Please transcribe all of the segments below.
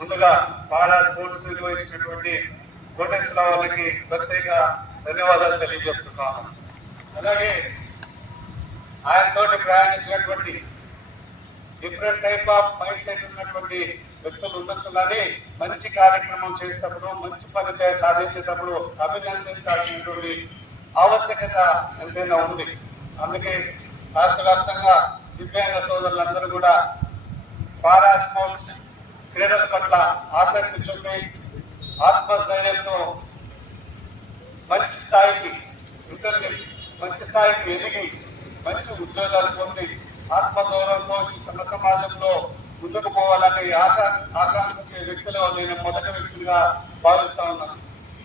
ముందుగా para sports నిర్వహించినటువంటి కోటేశ్వర వాళ్ళకి ప్రత్యేక ధన్యవాదాలు తెలియజేస్తున్నాను. అలాగే ఆయనతోటి ప్రయాణించినటువంటి different type of mindset ఉన్నటువంటి వ్యక్తులు ఉండొచ్చు కానీ మంచి కార్యక్రమం చేసేటప్పుడు మంచి పని చే- సాధించేటప్పుడు అభినందించాల్సినటువంటి ఆవశ్యకత ఎంతైనా ఉంది. అందుకే రాష్ట్ర వ్యాప్తంగా దివ్యాంగ సోదరులందరూ కూడా పారా స్పోర్ట్స్ క్రీడల పట్ల ఆసక్తి చూపి ఆత్మస్థైర్యంతో మంచి స్థాయికి ఇతరులు మంచి స్థాయికి ఎదిగి మంచి ఉద్యోగాలు పొంది ఆత్మగౌరవంతో ఈ సమ సమాజంలో ముందుకు పోవాలని ఆకా ఆకాంక్షించే వ్యక్తులు నేను మొదటి వ్యక్తిగా భావిస్తా ఉన్నాను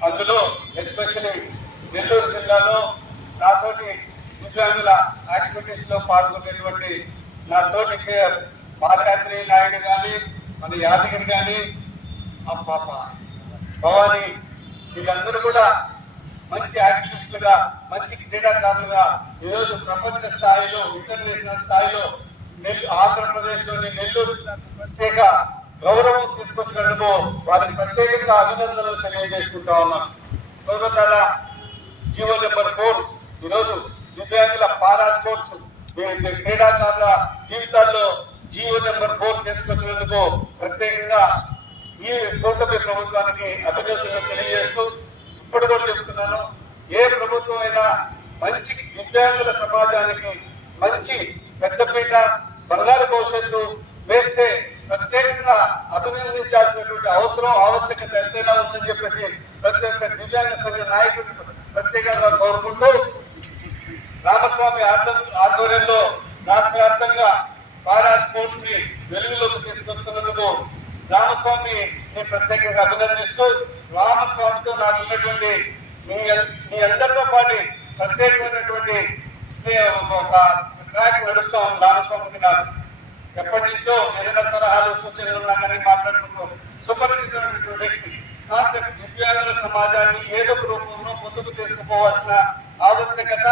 అందులో ఎస్పెషలీ నెల్లూరు జిల్లాలో నాతోటి దివ్యాంగుల యాక్టివిటీస్లో పాల్గొనేటువంటి నా తోటి పాదయాత్రి నాయుడు కానీ మన యాదగిరి కానీ పాప భవానీ వీళ్ళందరూ కూడా మంచి యాక్టివిస్టులుగా మంచి క్రీడాకారులుగా ఈరోజు ప్రపంచ స్థాయిలో ఇంటర్నేషనల్ స్థాయిలో నెల్లు ఆంధ్రప్రదేశ్లోని నెల్లూరు ప్రత్యేక గౌరవం తీసుకొచ్చినందుకు వారికి ప్రత్యేకంగా అభినందనలు తెలియజేసుకుంటా ఉన్నాం. సోదరులారా జీవో నెంబర్ ఫోర్ ఈరోజు దివ్యాంగుల పారా స్పోర్ట్స్ క్రీడాకారుల జీవితాల్లో జీవో నెంబర్ ఫోర్ తీసుకొచ్చినందుకు ప్రత్యేకంగా ఈ కూటమి ప్రభుత్వానికి అభినందనలు తెలియజేస్తూ ఇప్పుడు కూడా చెప్తున్నాను ఏ ప్రభుత్వం అయినా మంచి దివ్యాంగుల సమాజానికి మంచి పెద్దపీట బంగారు భవిష్యత్తు వేస్తే ప్రత్యేకంగా అభినందించాల్సినటువంటి అవసరం ఆవశ్యకత ఎంతైనా ఉందని చెప్పేసి ప్రతి ఒక్క దివ్యాంగ సంఘ నాయకుడు ప్రత్యేకంగా కోరుకుంటూ రామస్వామి ఆధ్వర్యంలో రాష్ట్ర వ్యాప్తంగా పారా వెలుగులోకి తీసుకొస్తున్నందుకు రామస్వామి నేను ప్రత్యేకంగా అభినందిస్తూ రామస్వామితో నాకు ఉన్నటువంటి మీ మీ అందరితో పాటు ప్రత్యేకమైనటువంటి ఒక ట్రాక్ నడుస్తూ ఉంది. రామస్వామికి నాకు ఎప్పటి నుంచో ఏదైనా సలహాలు సూచనలు ఉన్నా మాట్లాడుకుంటూ సుపరిచితమైనటువంటి వ్యక్తి. కాసేపు దివ్యాంగుల సమాజాన్ని ఏదో ఒక రూపంలో ముందుకు తీసుకుపోవాల్సిన ఆవశ్యకత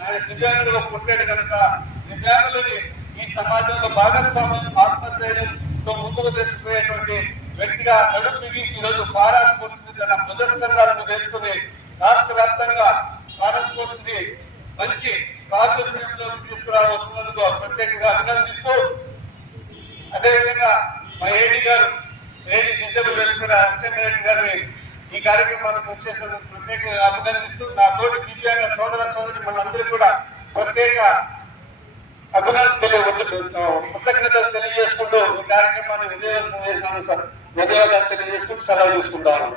ఆయన దివ్యాంగులుగా పుట్టాడు కనుక దివ్యాంగులని ఈ సమాజంలో భాగస్వామ్యం ఆత్మస్థైర్యంతో ముందుకు తీసుకుపోయేటువంటి వ్యక్తిగా నడుపు బిగించి ఈరోజు పారా స్ఫూర్తిని తన ప్రదర్శనలను వేసుకుని రాష్ట్ర వ్యాప్తంగా పారా స్ఫూర్తిని మంచి ప్రాచుర్యంలో తీసుకురావస్తున్నందుకు ప్రత్యేకంగా అభినందిస్తూ అదేవిధంగా మా ఏడి గారు ఏడి డిసెంబర్ వెళ్తున్న అసిస్టెంట్ డైరెక్టర్ గారిని ఈ కార్యక్రమానికి వచ్చేసినందుకు ప్రత్యేకంగా అభినందిస్తూ నా తోటి దివ్యాంగ సోదర సోదరి మనందరూ కూడా ప్రత్యేక అభినందన తెలియ కృతజ్ఞతలు తెలియజేసుకుంటూ ఈ కార్యక్రమాన్ని విజయవంతం చేశాను సార్. ధన్యవాదాలు తెలియజేసుకుంటూ సెలవు తీసుకుంటాను.